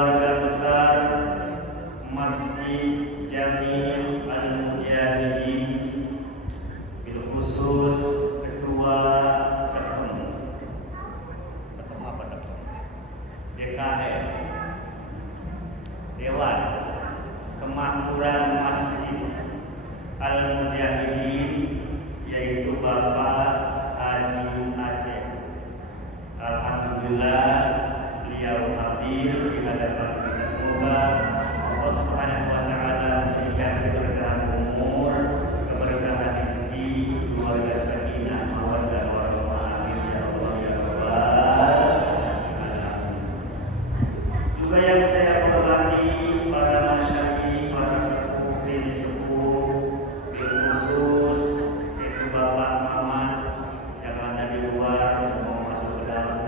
keluarga besar Masjid Jami' Al-Mujahidin, bil khusus Ketua DKM Dewan Kemakmuran Masjid Al-Mujahidin, yaitu Bapak Haji Aceh. Alhamdulillah beliau hadir di hadapan kita. Semoga Allah Subhanahu wa taala memberikan keberkahan umur, keberkahan rezeki, keluarga sakinah, mawaddah warahmah. Amin ya Allah ya Rabbal alamin. Juga yang saya hormati para masyayikh, para sepuh, bini sepuh, bil khusus itu Bapak Mamat yang ada di luar mau masuk ke dalam,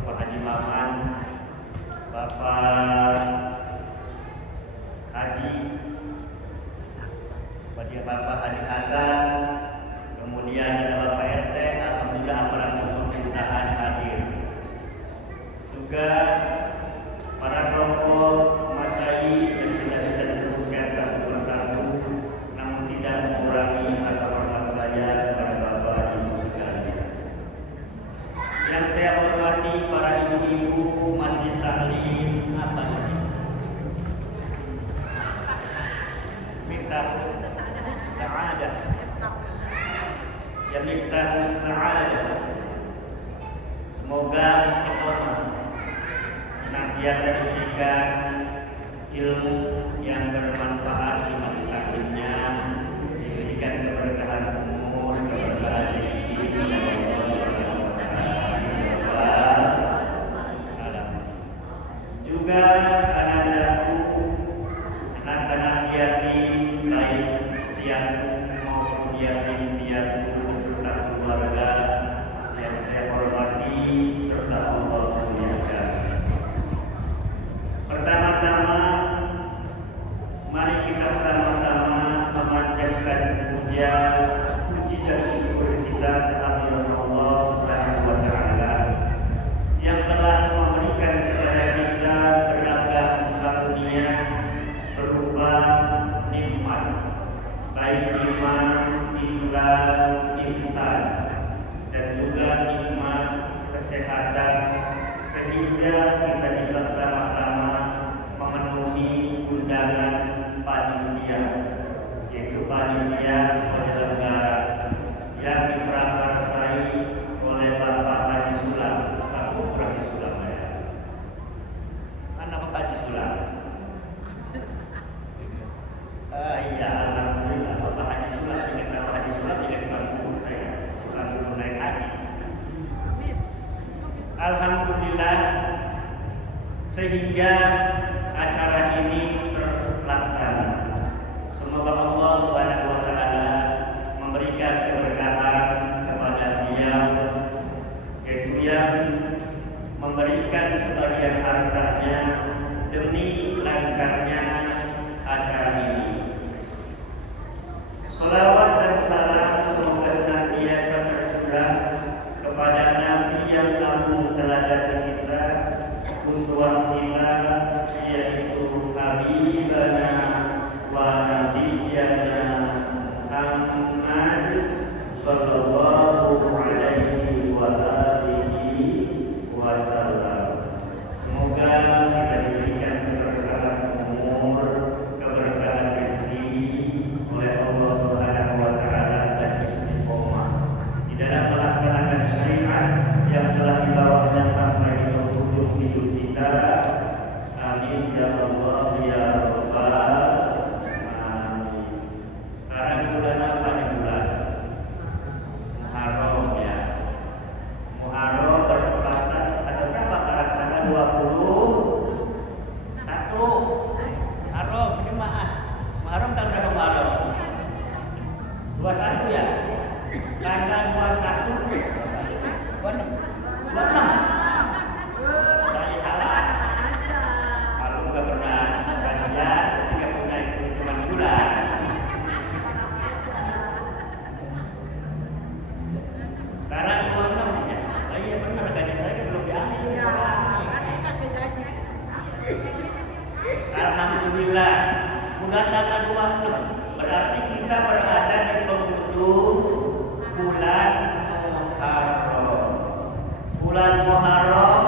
Bapak Haji Maman, Bapak Haji Bapak Haji Hasan, kemudian ada Bapak RT, alhamdulillah aparatur pemerintahan hadir. Juga para tokoh masyayikh yang tidak bisa disebutkan satu persatu, namun tidak mengurangi rasa hormat saya kepada Bapak Ibu sekalian. Yang saya hormati para ibu-ibu majlis taklim, apa ini? Miftahus Sa'adah. Ya Miftahus Sa'adah. Semoga istiqomah, senantiasa diberikan ilmu yang bermanfaat di majlis taklimnya, diberikan keberkahan umur, keberkahan rezeki dari Allah Subhanahu wa taala. Juga anak-anakku, anak-anak yatim, baik yatim maupun yatim piatu beserta keluarga yang saya hormati serta Allah muliakan. Pertama-tama, mari kita sama-sama memanjatkan puji dan syukur kita kehadirat Allah Subhanahu wa taala yang telah memberikan kepada kita beragam karunia berupa nikmat, baik iman, Islam, ihsan, dan juga nikmat kesehatan, sehingga kita bisa sama-sama memenuhi undangan panitia, yaitu panitia penyelenggara yang diprakarsai oleh Bapak Haji Sulam, Bapak Haji Sulam ya. Mana Bapak Haji Sulam? Iya, alhamdulillah Bapak Haji Sulam, ingat Bapak Haji Sulam tidak dibantu saya, Sulam sebelum naik haji. Alhamdulillah, sehingga acara ini terlaksana. Semoga Allah Subhanahu wa taala memberikan keberkahan kepada beliau, yaitu yang memberikan sebagian hartanya demi lancarnya acara ini. Salawat dan salam semoga senantiasa tercurah kepada Nabi yang agung teladan kita, uswatina, yaitu Habibana wa Nabiyyana Muhammad sallallahu alaihi wa alihi wasallam. Semoga kita diberikan keberkahan umur, keberkahan rezeki oleh Allah Subhanahu wa taala dan istiqomah di dalam melaksanakan syariat yang telah dibawanya sampai ke ujung hidup kita. Amin ya Allah ya Rabbal alamin. Sekarang bulan apa nih? Bulan Alhamdulillah, udah tanggal 26. Berarti kita berada di penghujung bulan Muharram. Bulan Muharram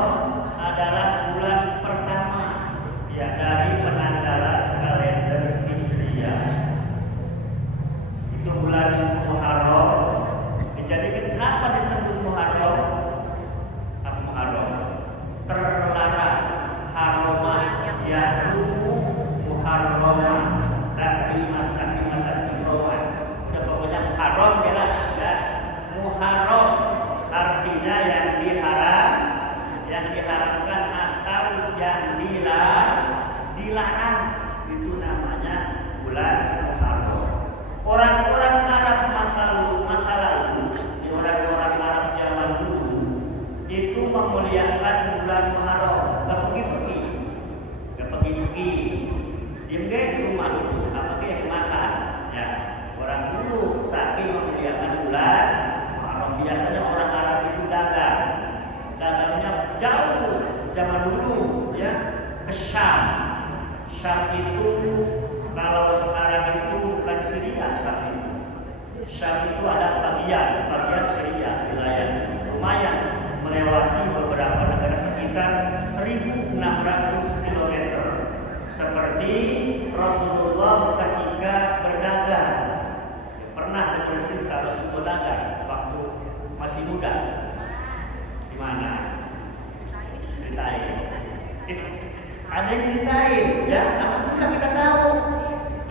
adalah bulan pertama ya dari penanggalan kalender Hijriah. Itu bulan Muharram. Jadi kenapa disebut Muharram? Apa Muharram? Terlarang, haromah, ya Muharram, takrimat, takrimat. Ya pokoknya Muharram jelas ya. Muharram artinya yang diharamkan atau yang dilarang. Itu namanya bulan Muharram. Orang-orang Arab masa lalu, orang-orang Arab zaman dulu itu memuliakan bulan Muharram. Gak pergi-pergi, diem di rumah dulu, apa yang dimakan. Ya, orang dulu saking memuliakan bulan Muharram. Biasanya orang Arab itu dagangnya jauh zaman dulu, ya, ke Syam. Syam itu kalau sekarang itu bukan Syria, Syam itu ada sebagian Syria, wilayah lumayan melewati beberapa negara sekitar 1.600 km. Seperti Rasulullah ketika berdagang, pernah dengar cerita Rasulullah dagang waktu masih muda. Di mana? Ceritain. Ada yang ceritain, ya. Alhamdulillah kita tahu.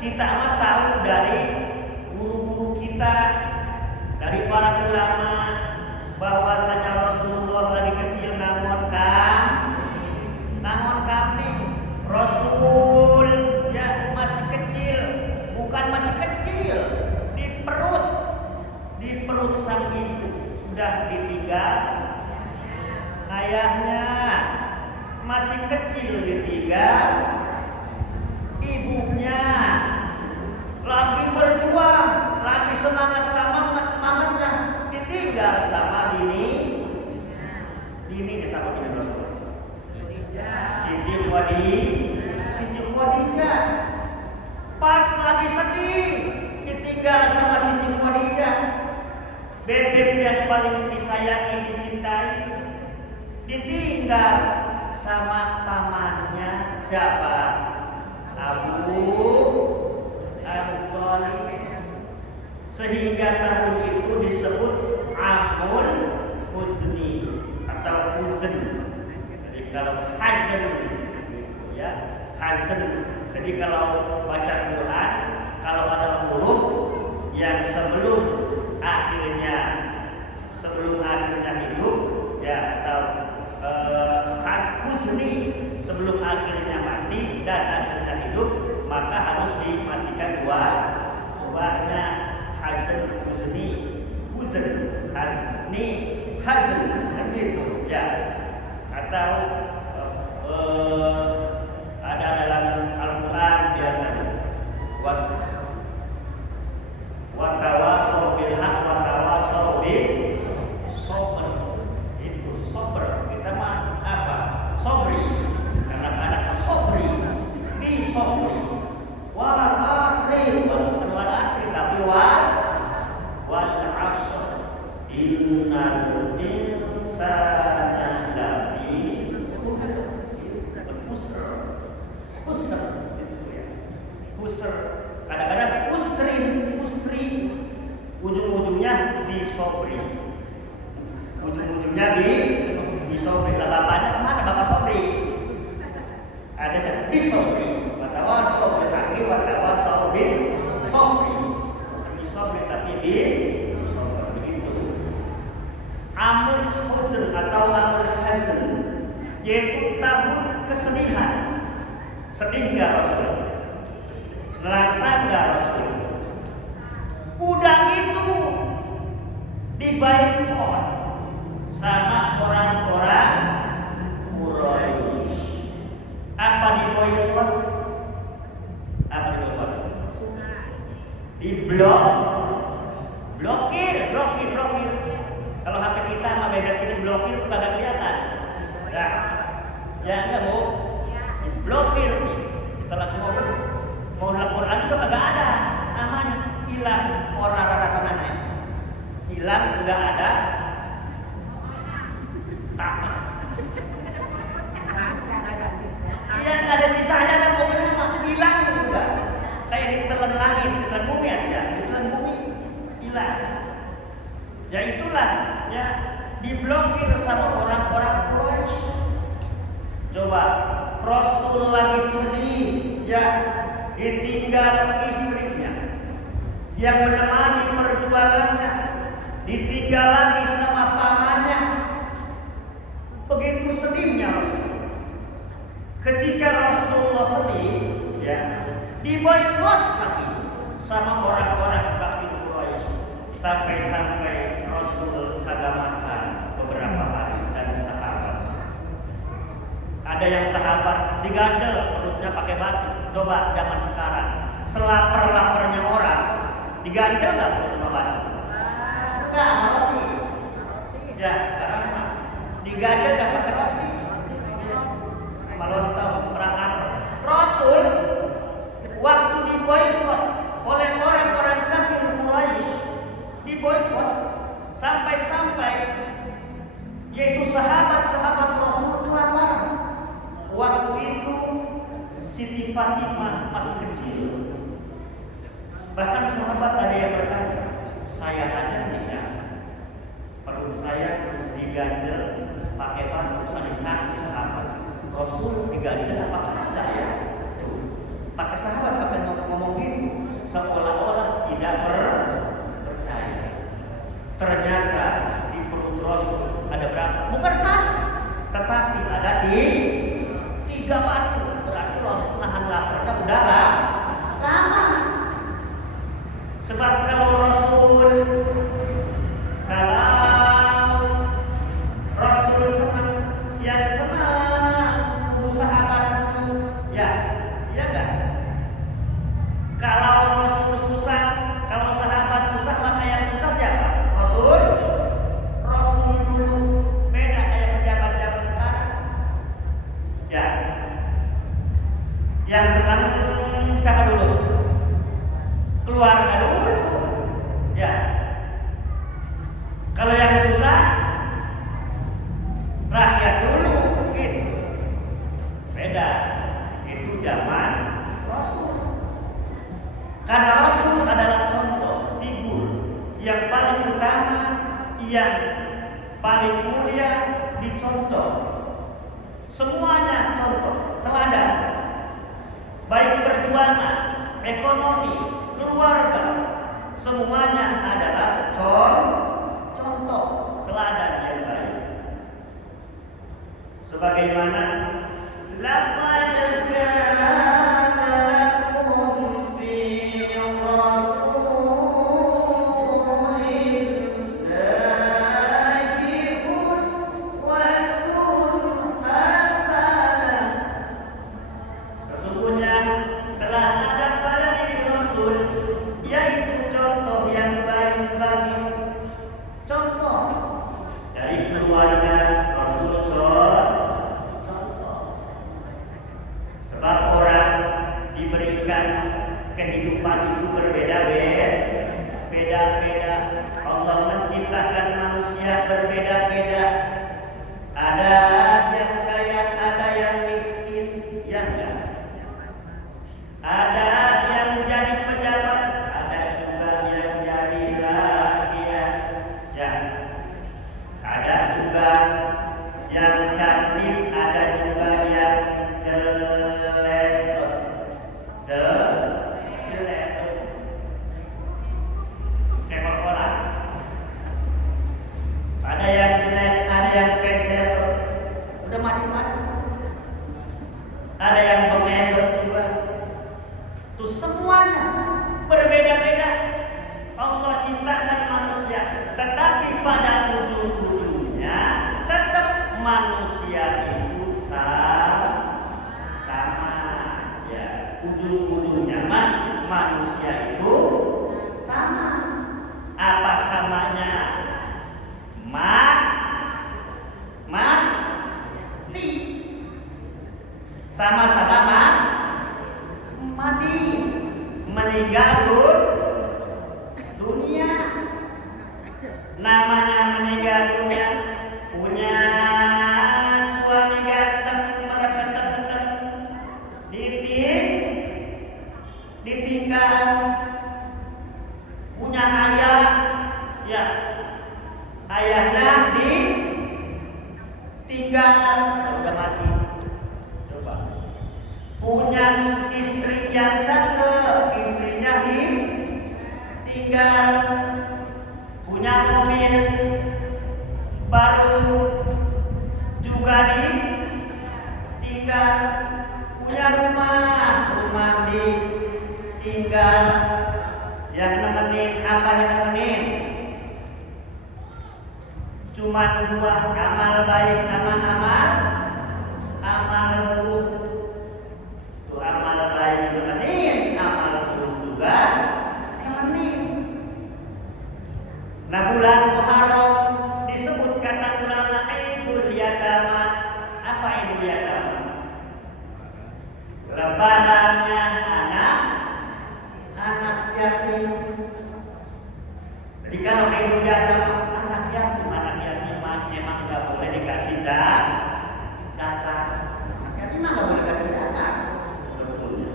Kita amat tahu dari guru-guru kita, dari para ulama, bahwasanya Rasulullah lagi kecil namun kambing. Rasul ya masih kecil, bukan masih kecil, di perut sang ibu sudah ditinggal ayahnya, masih kecil ditinggal ibunya, lagi berjuang, lagi semangatnya ditinggal sama bini sama bini Rasul. Siti Khadijah. Pas lagi sedih ditinggal sama Siti Khadijah. Bebek yang paling disayangi, dicintai, ditinggal sama pamannya siapa? Abu Thalib. Sehingga tahun itu disebut Amul Huzni atau Huzn. Jadi kalau hazn, ya hazn. Jadi kalau baca Quran, kalau ada huruf yang sebelum akhirnya hidup, ya atau huzni sebelum akhirnya mati dan akhirnya hidup, maka harus dimatikan duanya. Hazn, huzni, huzn, hazni, hazn, begitu ya. Atau ada dalam Al-Quran biasanya watawasau bil haq watawasau bis sabr. Itu sabr, kita mah apa? Sobri, anak-anak sobri, bi sobri, wal asri, bukan wal asri tapi wal asr, innal insana lafi khusr. Kadang-kadang usri, ujung-ujungnya di sobri, ujung-ujungnya di sobri. Lah bapaknya kemana? Bapak sobri ada kan? Di sobri, watawasau bil haqqi watawasau bis sobri. Di sobri tapi bis sobri, begitu. Amul huzn atau amul hazn, yaitu tahun kesedihan. Sedih nggak Rasul? Ngerasa nggak Rasul? Udah gitu dibaikot sama orang-orang Quraisy. Apa diboikot? Blokir. Kalau HP kita sama bebek kita blokir itu kagak kelihatan. Nah, ya enggak Bu? ditelan langit, ditelan bumi ya, ditelan bumi hilang. Ya itulah ya, diblokir sama orang-orang Quraisy. Coba Rasul lagi sedih ya, ditinggal istrinya yang menemani perjuangannya, ditinggal lagi sama pamannya. Begitu sedihnya Rasul. Ketika Rasulullah sedih ya, diboikot lagi sama orang-orang kafir Quraisy, sampai-sampai Rasul kagak makan beberapa hari dan sahabat. Ada yang sahabat digandel perutnya pakai batu. Coba zaman sekarang, selapar-laparnya orang digandel nggak perut sama batu? Enggak, sama roti. Ya, sekarang digandel nggak pakai roti. Sama lontong, perang lapar. Rasul waktu diboikot oleh orang-orang kafir Quraisy, diboikot sampai-sampai yaitu sahabat-sahabat Rasul kelaparan. Waktu itu Siti Fatimah masih kecil. Bahkan sahabat ada yang berkata, saya aja tidak, perut saya digandel pakai batu saling satu sahabat. Rasul digandel apa kagak ya? Pakai sahabat pakai ngomong gitu, seolah-olah tidak percaya. Ternyata di perut Rasul ada berapa? Bukan satu, tetapi ada tiga batu. Berarti Rasul nahan laparnya udah lama. Sebab kalau Rasul senang, yang senang sahabat dulu, ya enggak. Kalau Rasul susah, kalau sahabat susah, maka yang susah siapa? Rasul dulu. Beda kayak pejabat-pejabat sekarang. Ya. Yang senang siapa dulu? Keluarga dulu. Ya. Kalau yang susah, rakyat dulu. Gitu. Beda. Itu zaman Rasul. Karena Rasul adalah contoh figur yang paling utama, yang paling mulia dicontoh. Semuanya contoh, teladan. Baik perjuangan, ekonomi, keluarga, semuanya adalah contoh teladan yang baik. Sebagaimana laqad kana lakum fi rasulillahi uswatun hasanah. Sesungguhnya telah ada pada diri Rasul, yaitu contoh yang baik bagimu. Contoh dari keluarga Rasul, contoh. Sebab orang diberikan kehidupan itu berbeda-beda. Allah menciptakan manusia berbeda-beda. Ada yang kaya, ada yang miskin, ya enggak? Ada yang jadi pejabat, ada juga yang jadi rakyat. Ya. Ada juga yang cantik, ada juga yang jelek. Kayak bola. Ada yang jelek, ada yang pesel. Udah macam-macam. Ada yang bengel juga. Itu semuanya berbeda-beda. Allah ciptakan manusia, tetapi pada ujung-ujungnya tetap manusia itu sama. Ya, ujung-ujungnya manusia itu sama. Apa samanya? Mati. Sama-sama mati, meninggal dunia. Namanya meninggal dunia, punya suami ganteng, mereketeng, ditinggal, punya ayah, ya ayahnya ditinggal, udah mati. Coba. Punya istri yang cakep, istrinya ditinggal. Punya mobil baru juga ditinggal. Punya rumah ditinggal. Yang nemenin, apa yang nemenin? Cuma dua, amal baik sama amal buruk. Tuh amal baik nemenin, amal buruk juga nemenin. Nah, bulan Muharram disebut kata ulama Idul Yatama. Apa Idul Yatama? Lebarannya anak yatim. Jadi kalau Idul Yatama anak yatim memang nggak boleh dikasih zakat. Anak yatim nggak boleh kasih zakat.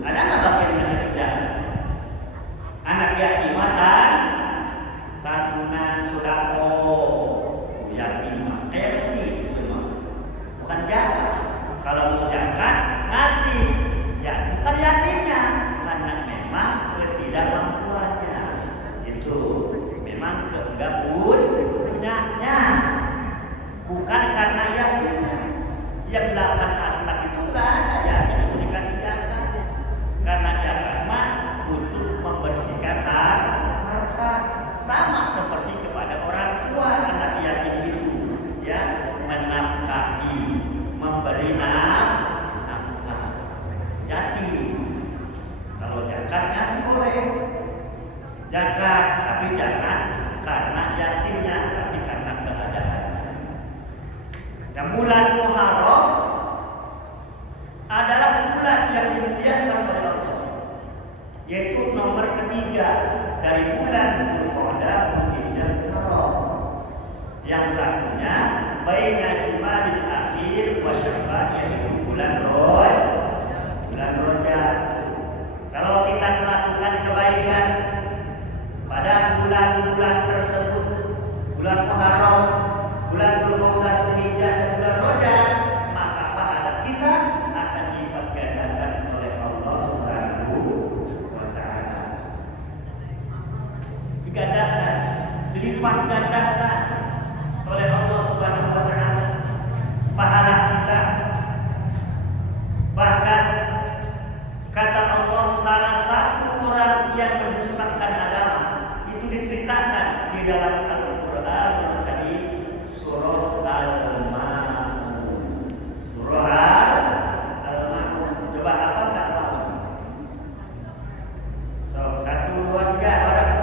Ada nggak bagian yang tidak? Anak yatim masa santunan sodako yatim kayak mesti bukan zakat. Kalau mau zakat ngasih ya bukan yatimnya karena memang ketidakmampuannya itu memang kehendak punyanya bukan karena yatimnya. Yang 8 asbab itu nggak ada yatim itu dikasih zakat karena zakat mah untuk membersihkan harta. Sama seperti kepada orang tua anak yatim itu, ya menafkahi, memberi nafkah yatim. Kalau zakat ngasih boleh zakat, tapi jangan karena yatimnya, tapi karena keadaannya. Dan bulan Muharram adalah bulan yang dimuliakan oleh Allah, yaitu nomor ketiga dari bulan Dzulqa'dah, Dzulhijjah, Muharram. Yang satunya baina Jumadil Akhir wa Sya'ban, yaitu bulan Rajab. Kalau kita melakukan kebaikan pada bulan-bulan tersebut, bulan Muharram, bulan Dzulqa'dah, Dzulhijjah, dan bulan Rajab, maka pahala kita akan dilipat gandakan oleh Allah Subhanahu wa Ta'ala. Digandakan, dilipat gandakan oleh Allah Subhanahu wa Ta'ala pahala kita. Bahkan kata Allah, salah satu orang yang mendustakan agama itu diceritakan di dalam Al-Quran tadi, surah Al-Ma'un. Surah Al-Ma'un. Coba apa tak tahu? So, 1, 2, 3 orang.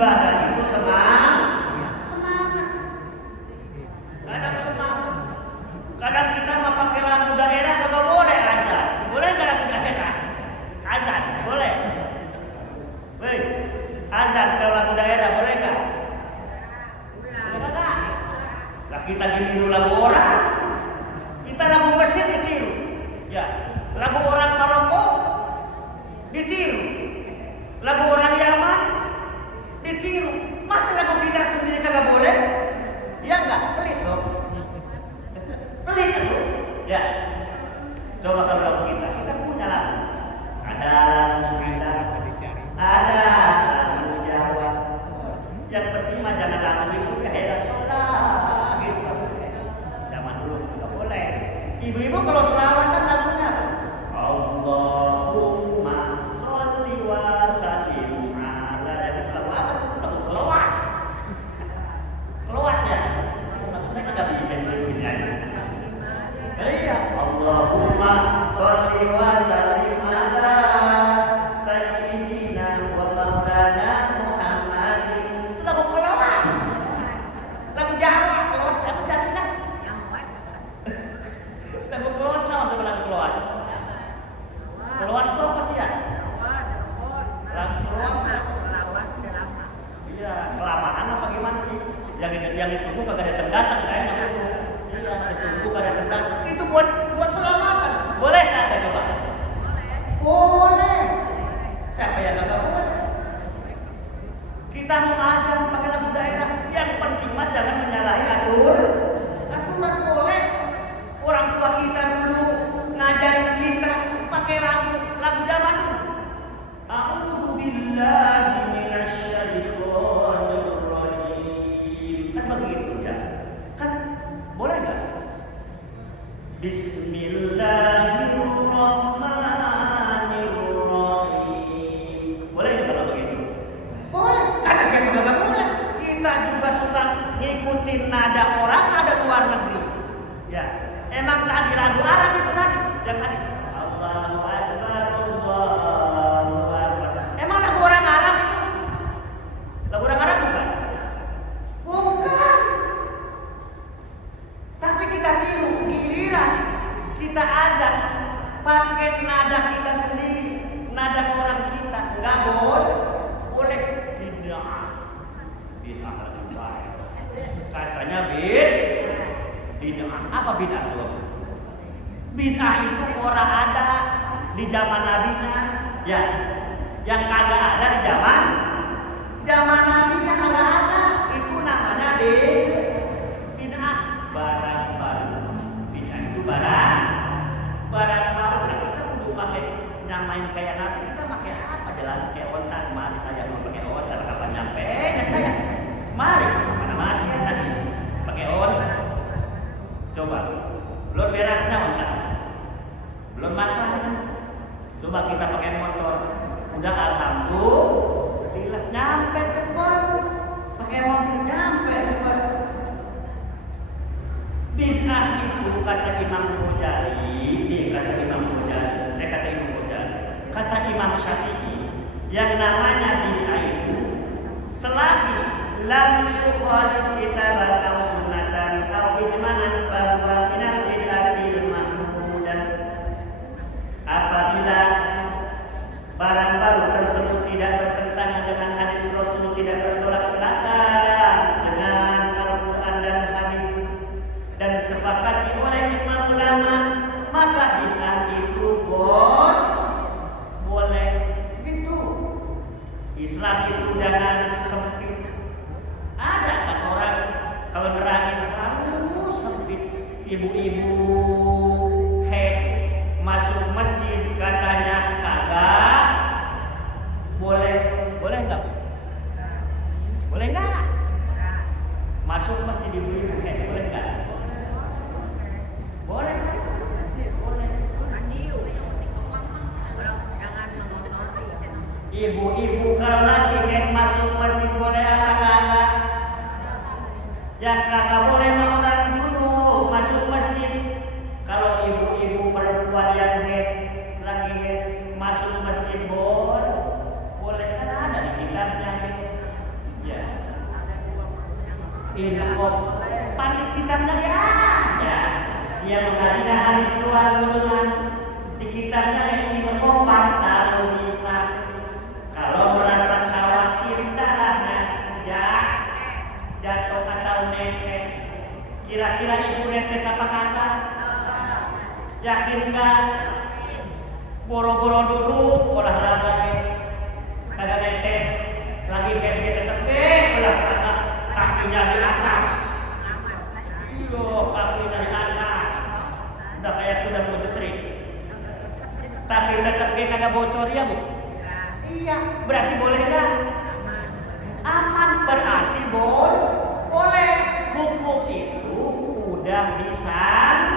ibadah itu semangat. Kadang semangat. Kadang kita mau pakai lagu daerah kagak boleh aja. Boleh nggak lagu daerah? Azan boleh. Woi, azan kalau lagu daerah boleh nggak? Boleh nggak? Lah kita ditiru lagu orang. Kita lagu Mesir ditiru. Ya, lagu orang Maroko ditiru. Lagu orang Yaman ditiru. Masa lagu kita sendiri kagak boleh? Ya enggak, pelit dong. Pelit itu. Ya. Coba kalau lagu kita punya lagu. Ada lagu Sunda, ada lagu Jawa. Yang penting mah jangan lagu itu kayak sholat gitu. Zaman dulu nggak boleh. Ibu-ibu kalau selawatan lagunya apa? Allahumma sholli wa sallim ala itu lagu apa tuh? Keluas. Keluas ya. Saya kagak bisa nyanyi. Iya, Allahumma sholli wa sallim ala sayyidina wa maulana Muhammadin. Itu lagu keluas. Lagu Jawa keluas apa sih artinya? Lagu keluas nama tuh lagu keluas. Keluas itu apa sih ya? Lagu keluas. Iya, kelamaan apa gimana sih? Yang ditunggu kagak datang kayaknya. Iya, ditunggu kagak datang. Itu buat selawatan. Boleh nggak ada coba? Boleh. Siapa yang kagak boleh? Kita mau ajan pakai lagu daerah. Yang penting mah jangan menyalahi aturan boleh. Orang tua kita dulu ngajarin kita pakai lagu zaman dulu. A'udzu billahi minasyaitonir rajim. Kan begitu ya. Kan boleh enggak? Bismillahirrahmanirrahim. Boleh enggak kalau begitu? Boleh. Kata siapa enggak boleh? Kita juga suka ngikutin nada orang, nada luar negeri. Ya. Emang tadi lagu Arab itu tadi, yang tadi Allahu Akbar, Allahu Akbar. Emang lagu orang Arab itu? Lagu orang Arab bukan? Bukan. Tapi kita tiru, giliran kita azan pakai nada kita sendiri, nada orang kita. Enggak boleh. Boleh bid'ah. Bid'ah lagi baik. Katanya bid'ah. Apa bid'ah itu? Bid'ah itu orang ada di zaman nabinya, ya. Yang kagak ada di zaman nabinya kagak ada. Itu namanya bid'ah. Barang baru. Bid'ah itu barang baru. Nah, kita untuk pakai nyamain kayak nabi, kita pakai apa? Jalan kayak onta. Mari saya mau pakai onta, kapan nyampe? Ya saya. Mari, mana macet tadi? Pakai onta. Coba, belum beraknya onta. Belum makan. Coba kita pakai motor. Udah alhamdulillah nyampe cepat. Pakai motor nyampe cepat. Bid'ah itu kata Imam Ghazali, kata Imam Syafi'i, yang namanya bid'ah itu selagi lam yukhalif kitaban aw sunnatan aw ijma'an bahwa minal bid'atil mahmudan. Apabila barang baru tersebut tidak bertentangan dengan hadis Rasul, tidak bertolak belakang dengan Al-Quran dan hadis, dan sepakati oleh ijma ulama, maka bid'ah itu boleh. Gitu. Islam itu jangan sempit. Ada kan orang kalau nerangin terlalu sempit. Ibu-ibu masuk masjid katanya kagak boleh. Boleh enggak? Boleh enggak? Masuk masjid ibu-ibu boleh enggak? Boleh. Ibu-ibu kalau lagi masuk masjid boleh apa kagak? Yang kagak boleh mah orang junub masuk masjid. Kalau ibu-ibu perempuan yang lagi masuk masjid boleh kan ada di kitabnya. info pandit kita ya ada. Dia mengajinya hadis tuan di kitabnya yang info tahu bisa. Kalau merasa khawatir darahnya jatuh atau netes, kira-kira ibu netes apa kata? Yakin nggak? Boro-boro duduk olahraga kagak netes, lagi kayak tetep olahraga kakinya di atas. Iyo, kakinya di atas. Udah kayak kuda mau jetrik. Tapi tetep kagak bocor ya bu? Iya, berarti boleh nggak? Aman, berarti boleh. Hukum itu udah disanggah.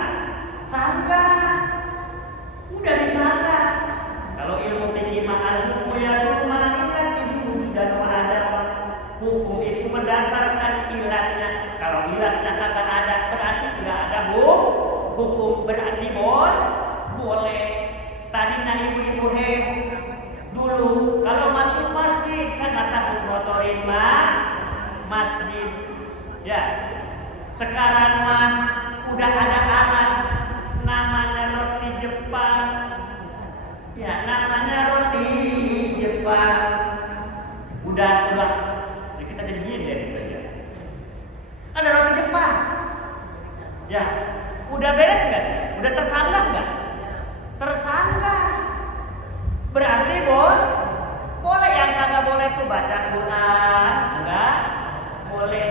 Kalau ilmu fikih al-hukmu yadullu ala illati dan ada hukum itu berdasarkan ilatnya. Kalau ilatnya kagak ada berarti nggak ada hukum, berarti boleh. Tadinya ibu-ibu dulu kalau masuk masjid karena takut ngotorin masjid. Ya. Sekarang mah udah ada alat namanya roti Jepang. Ya, namanya roti Jepang. Udah. Jadi kita jadi gini ya. Ada roti Jepang. Ya. Udah beres enggak? Udah tersanggah enggak? Tersanggah. Berarti boleh yang kagak boleh tuh baca Quran, enggak boleh.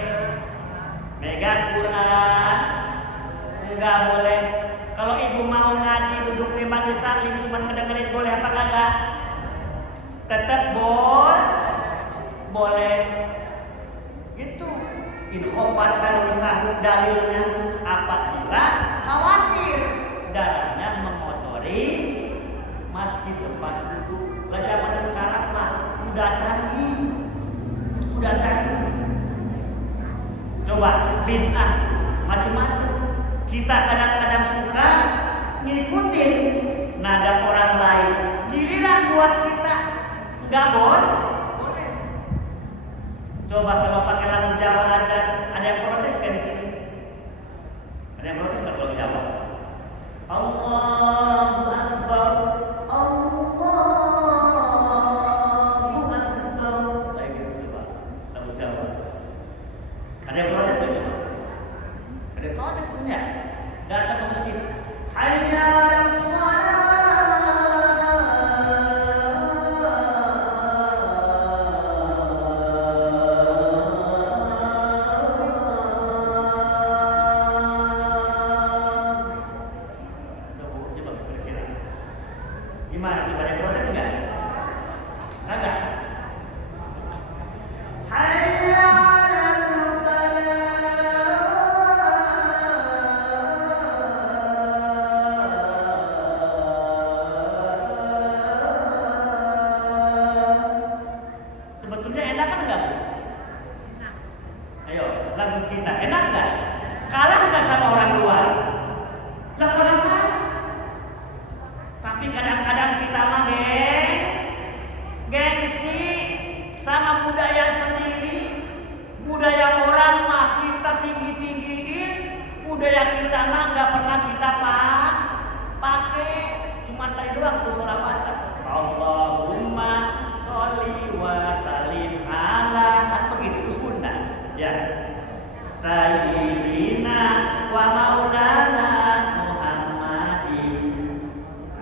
Megang Quran, enggak boleh. Kalau ibu mau ngaji duduk di majelis taklim cuma ngedengerin boleh apa kagak? Tetap boleh. Gitu. Inhobat kalau disahut dalilnya apabila khawatir darahnya mengotori masjid tempat duduk. Lah zaman sekarang mah udah canggih. Coba bid'ah macam-macam. Kita kadang-kadang suka ngikutin nada orang lain. Giliran buat kita nggak boleh. Coba kalau pakai lagu Jawa aja, ada yang protes kan di sini? Ada yang protes nggak kalau Jawa? Allahu Akbar. Lagi coba lagu Jawa. Ada yang protes nggak? Ada yang protes punya? Datang ke masjid. Hayya 'alas shalah. Coba kira-kira. Gimana? Coba ada yang protes nggak? Kagak. Hayya 'alal falah. Sebetulnya enak kan enggak, Bu? Ayo, lagu kita enak enggak? Kalah enggak sama orang luar? Lah kalau kalah. Tapi kadang-kadang kita mah gengsi sama budaya sendiri. Budaya orang mah kita tinggi-tinggiin, budaya kita mah enggak pernah kita pakai. Cuma tadi doang tuh sholawatan. Allahumma sholli wa sallim ala, kan begitu tuh sunnah. Ya. Sayyidina wa maulana Muhammadin.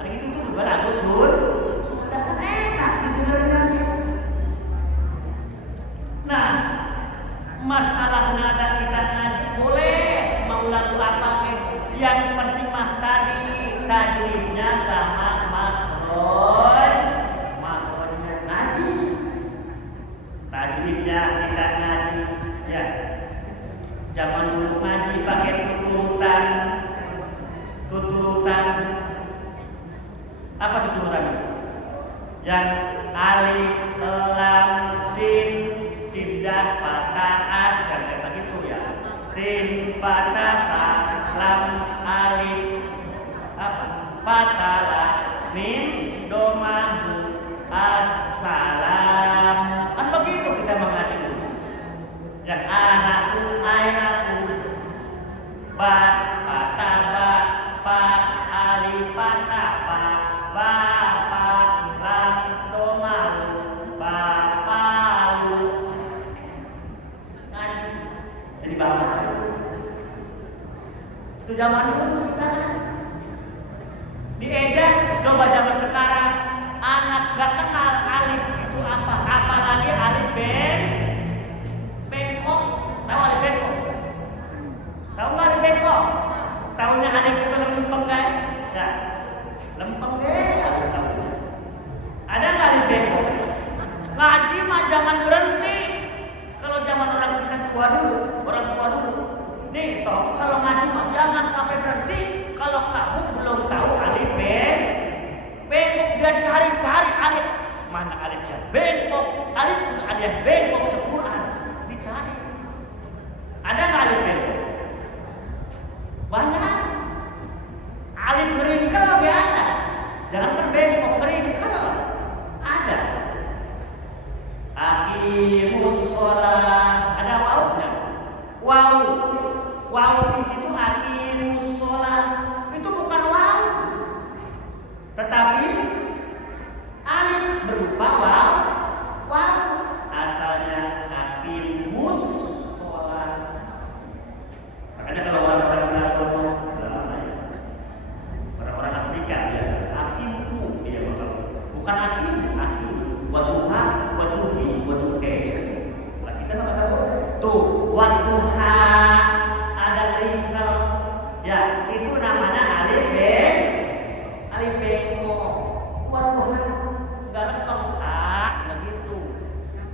Ada gitu tuh juga lagu sunnah kan enak didengarnya. Nah, masalah nada kita ngaji boleh mau lagu apa ke? Yang penting mah tadi tajwidnya sama makhrajnya ngaji. Tajwidnya kita ngaji ya. Zaman dulu ngaji pakai tuturutan. Apa tuturutan? Yang alif, lam, sin, sidah, patah, as, kan kayak begitu ya. Sin, patah, sa, lam, alif, apa? Patah, la, mim, domahu, assalam. Kan begitu kita mengaji dulu. Yang anak Tuhan Itu zaman dulu kita diejek. Coba zaman sekarang anak gak kenal alif itu apa, apalagi alif bengkok. Tahu alif bengkok? Tahu nggak alif bengkok? Tahunya alif itu lempeng gak? Ya, lempeng deh. Ada nggak alif bengkok? Ngaji mah jangan berhenti. Kalau zaman orang kita tua dulu, orang tua dulu. Nih, toh kalau ngaji mah jangan sampai berhenti. Kalau kamu belum tahu alif bengkok, dia cari-cari alif. Mana alifnya bengkok? Alif ada yang bengkok sequran, dicari. Ada nggak alif bengkok? Banyak. Alif meringkel ya ada. Jangan kan bengkok, meringkel ada. Aqimus sholat, ada wawunya. Wawu di situ aqimus sholat. Itu bukan wawu. Tetapi alif berupa wawu. Asalnya aqimus sholat. Makanya kalau orang-orang nasional, orang-orang Afrika biasa aqimu dia bukan aqimu. Waduha, waduhi, waduhe. Lah kita nggak tahu. Tuh, waduha ada ringkel. Ya, itu namanya alif bengkok. Waduha nggak lempeng begitu.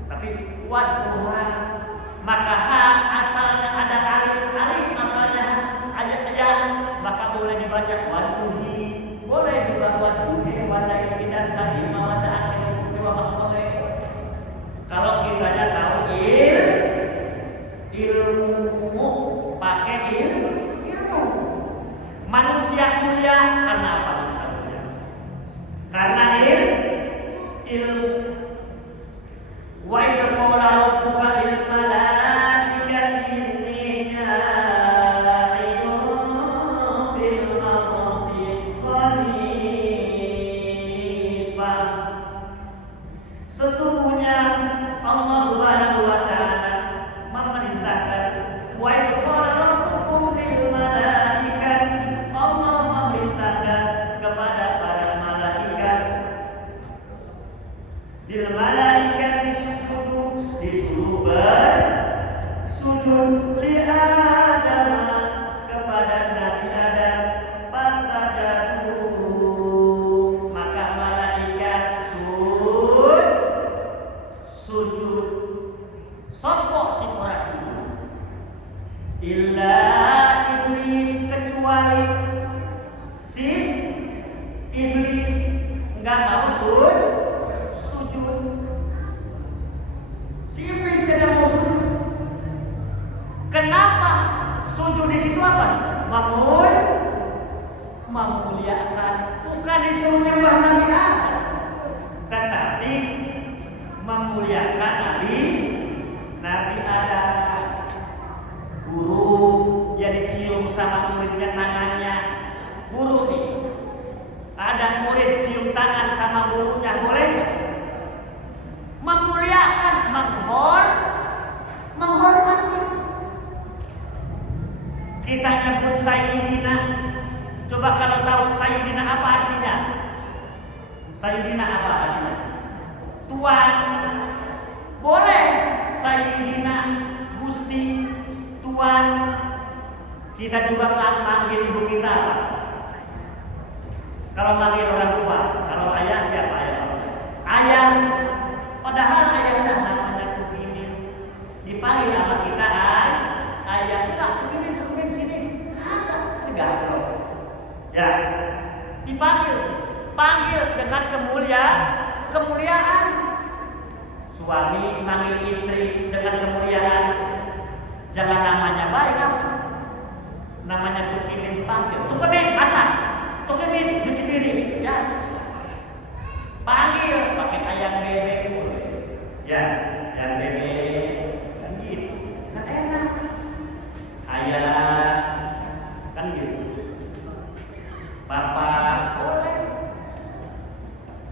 Tapi waduha maka asalnya ada alif asalnya aja maka boleh dibaca waduhi, boleh juga waduhe, wadai tidak sadi mawadaan. Kalau kitanya tahu ilmu pakai ilmu. Manusia mulia karena apa manusia mulia? Karena ilmu. Wa idza qala rabbuka lil malaikati inni ja'ilun fil ardi khalifah. Sesungguhnya Allah Subhanahu wa taala memerintahkan wa idz qala rabbukum lil malaikati, Allah memerintahkan kepada para malaikat, lil malaikati disuruh bersujud li Adam, kepada Nabi Adam, fasajadu maka malaikat sujud. Sopok si ora sujud. Illa iblis, kecuali si iblis enggak mau sujud. Si iblis tidak mau sujud. Kenapa? Sujud di situ apa? Memuliakan. Bukan disuruh nyembah Nabi Adam, tetapi memuliakan Nabi Adam. Guru yang dicium sama muridnya tangannya. Guru nih, ada murid cium tangan sama gurunya, boleh nggak? Memuliakan, menghormati. Kita nyebut Sayyidina. Coba kalau tahu Sayyidina apa artinya? Sayyidina apa artinya? Tuan. Boleh Sayyidina, Gusti, Tuan. Kita juga manggil ibu kita. Kalau manggil orang tua, kalau ayah siapa ayah? Ayah. Padahal ayahnya namanya Tukimin. Dipanggil sama kita ayah. Enggak, Tukimin sini. Enggak. Ya. Panggil dengan kemuliaan. Suami manggil istri dengan kemuliaan. Jangan namanya baik apa? Namanya Tukimin panggil. Tukimin masak. Tukimin cuci piring. Ya. Panggil pakai ayam bebek boleh. Ya, ayam bebek kan gitu. Kan enak. Ayam kan gitu. Bapak boleh.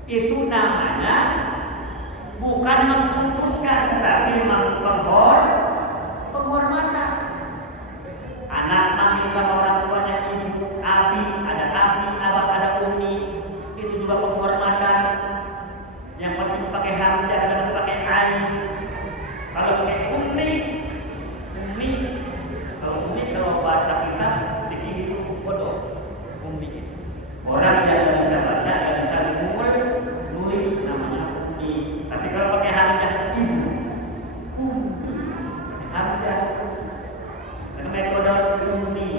Itu namanya bukan mengkhususkan, tetapi penghormatan. Anak manggil sama orang tuanya Kalau pakai umi, kalau bahasa kita bikin itu bodoh, umi. Orang yang nggak bisa baca, nggak bisa nulis namanya umi. Tapi kalau pakai hamzah ibu, hamzah. Karena metode umi,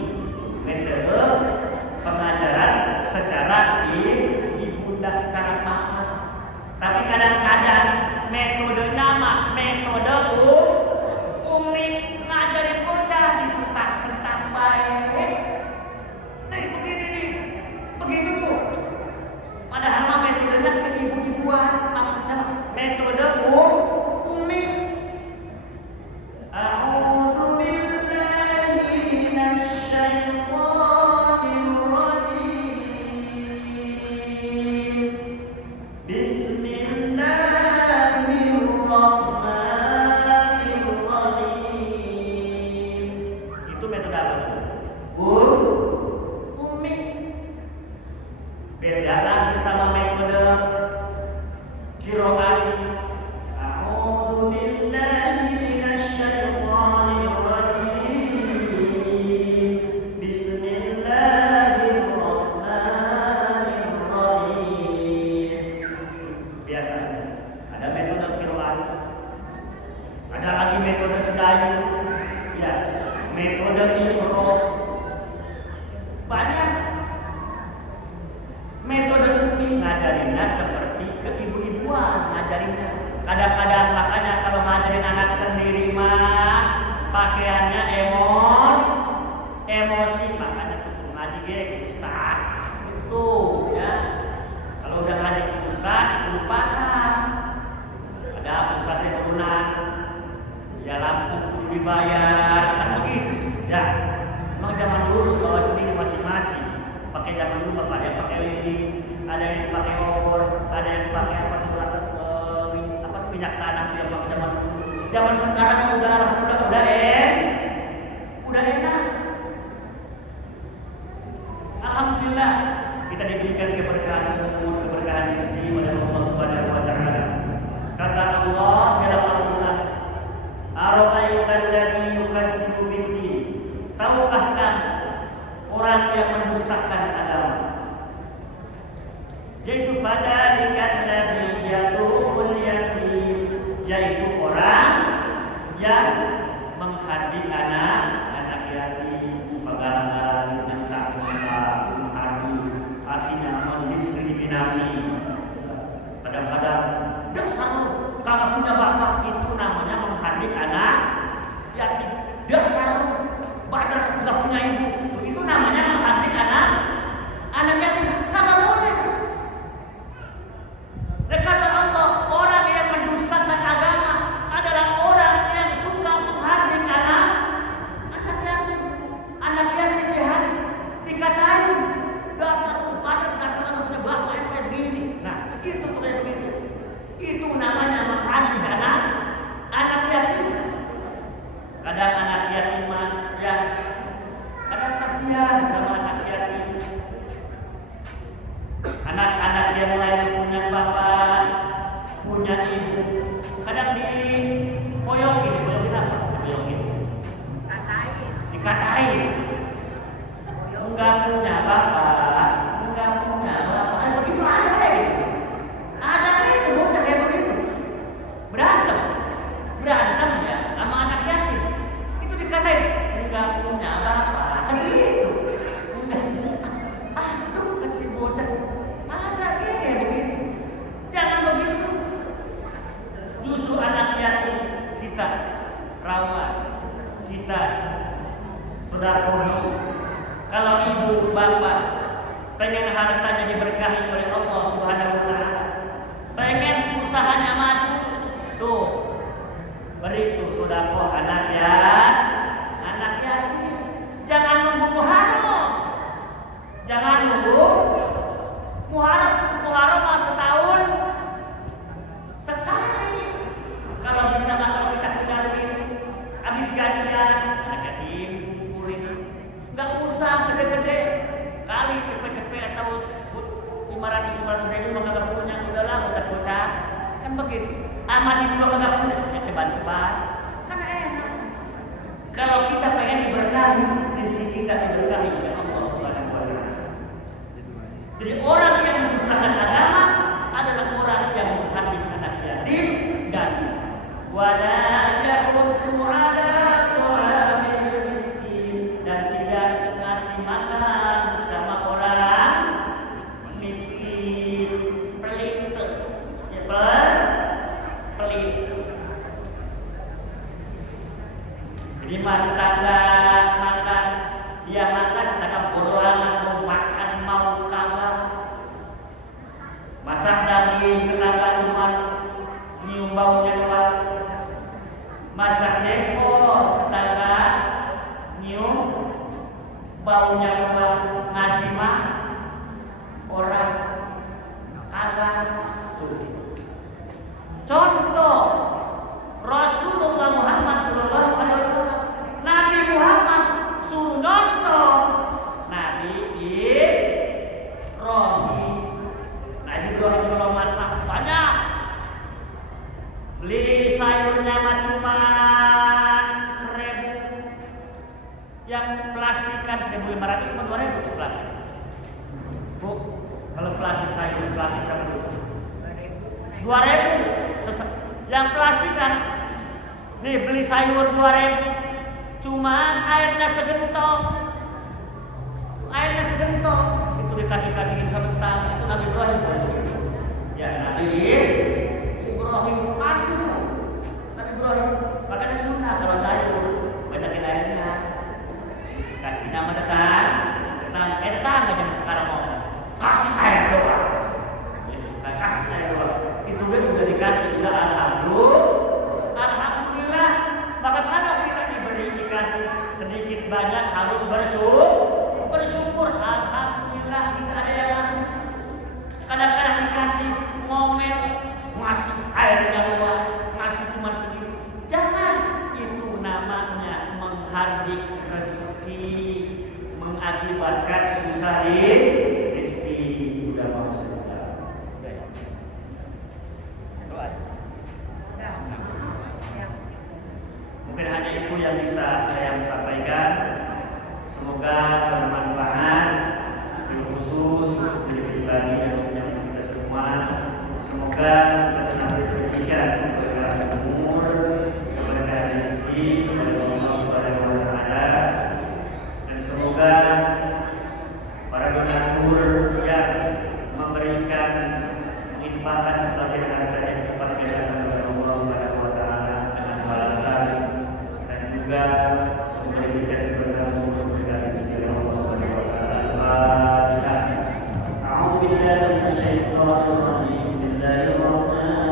metode pengajaran secara ibunda, secara mama. Tapi kadang-kadang metodenya metode umi, ngajarin bocah disentak-sentak baik. Nih begini nih, begitu tuh. Padahal mah metodenya ke ibu-ibuan, maksudnya metode umi. A'udzu billahi minasy syaithanir rajim. Bismillahirrahmanirrahim. Itu metode apa? Umi. Beda lagi sama metode qiraat. A'udzu billahi minasy syaithanir rajim. Bismillahirrahmanirrahim. Biasa. Ada metode qiraat. Ada lagi metode sedayu. Ya, metode iqra. Banyak. Metode umi ngajarinnya seperti ke ibu-ibuan ngajarinnya. Kadang-kadang makanya kalau ngajarin anak sendiri mah pakaiannya emosi, makanya tuh suruh ngaji ke ustaz. Itu ya. Kalau udah ngaji ke ustaz, kudu paham. Ada ustaz yang turunan. Ya lampu kudu dibayar, kan begitu. Ya. Emang zaman dulu bawa sendiri masing-masing. Pakai zaman dulu bapak ada yang pakai lilin, ada yang pakai obor, ada yang pakai surat minyak tanah itu yang pakai zaman dulu. Zaman sekarang udah alhamdulillah udah enak. Alhamdulillah kita diberikan keberkahan rezeki oleh Allah Subhanahu wa taala. Kata Allah dalam Al-Qur'an, "Ara'aital ladzi yukadzibu bid-din?" Tahukah kamu orang yang mendustakan agama? Yaitu fadzalikan ladzi yad'ul yatim, yaitu orang yang menghardik anak yatim, penggalangan dan tak menghardik, artinya mendiskriminasi. Kadang-kadang dasar lu kagak punya bapak, itu namanya menghardik anak yatim. Dasar lu badar nggak punya ibu, itu namanya menghardik anak yatim. Kagak boleh. Dan kata Allah, orang yang mendustakan agama adalah orang yang suka menghardik anak yatim. Anak yatim dikatain dasar lu badar, dasar nggak punya bapak yang kayak gini. Nah, itu kayak begitu. Itu namanya menghardik anak yatim. Kadang anak yatim ya kadang kasihan sama anak yatim. Anak-anak yang lain punya bapak, punya ibu, kadang dikoyokin apa? Dikatain. Enggak punya bapak. Begitu ada kayak gitu. Ada kayak itu bocah kayak begitu. Berantem ya sama anak yatim. Itu dikatain enggak punya bapak. Kan gitu. Enggak. Aduh kan si bocah. Ada kayak begitu. Jangan begitu. Justru anak yatim kita rawat, kita sedekah. Kalau ibu bapak pengen hartanya diberkahi oleh Allah Subhanahu wa taala, pengen usahanya maju, tuh beri tuh sedekah anak yatim. Jangan nunggu Muharram. Jangan nunggu Muharram mah setahun sekali. Kalau bisa mah kalau kita punya duit habis gajian anak yatim kumpulin. Enggak usah gede-gede. Kali cepet-cepet atau 500 ribu mah enggak punya, udahlah bocah-bocah. Kan begitu. masih juga nggak punya, ya cepat-cepat. Kan enak. Kalau kita pengen diberkahi, rezeki kita diberkahi oleh Allah Subhanahu wa Ta'ala. Jadi orang yang mendustakan agama adalah orang yang menghardik anak yatim dan wala yahuddu ala ta'amil miskin, dan tidak ngasih makan sama orang miskin, pelit, ya, pelit. Jadi mas tetangga makan, dia makan, tetangga bodoh amat, mau makan mau kagak. Masak daging, tetangga cuma nyium baunya doang. Masak dekor, tetangga nyium baunya doang. Ngasih mah orang kagak. Tuh. Contoh Rasulullah Muhammad SAW, Nabi Muhammad suruh nonton Nabi Ibrahim. Nabi Ibrahim kalau masak banyak, beli sayurnya mah cuma 1.000, yang plastikan 1.500 sama 2.000 tuh plastik. Bu, kalau plastik sayur plastik berapa tuh? 2.000. Yang plastik kan, nih beli sayur 2.000, cuman airnya segentong, itu dikasih-kasihin sama tetangga. Itu Nabi Ibrahim. Ya Nabi Ibrahim pasti tuh Nabi Ibrahim. Makanya sunnah kalau sayur banyakin airnya, kasih nama tetangga jangan sekarang mau kasih air doang. Kasih air doang. Itu udah dikasih, udah alhamdulillah. Maka kalau kita dikasih sedikit banyak harus bersyukur. Alhamdulillah kita ada yang ngasih. Kadang-kadang dikasih ngomel, ngasih airnya doang, ngasih cuma sedikit. Jangan, itu namanya menghardik rezeki, mengakibatkan susah rezeki. Udah mau sedekah. Mungkin hanya itu yang bisa saya sampaikan. Semoga bermanfaat, khusus untuk diri pribadi dan yang kita semua. Semoga kita senantiasa diberikan keberkahan umur, keberkahan rezeki oleh Allah Subhanahu wa Ta'ala, dan semoga para donatur yang memberikan infakkan sebagian harta yang tepat dilakukan oleh Allah Subhanahu wa Ta'ala dengan balasan, dan juga semoga diberikan keberkahan umur, keberkahan rezeki oleh Allah Subhanahu wa Ta'ala. Al-Fatihah. A'udzu billahi minasyaitonir rajim. Bismillahirrahmanirrahim.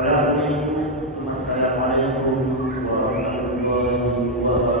Wala minggu semasa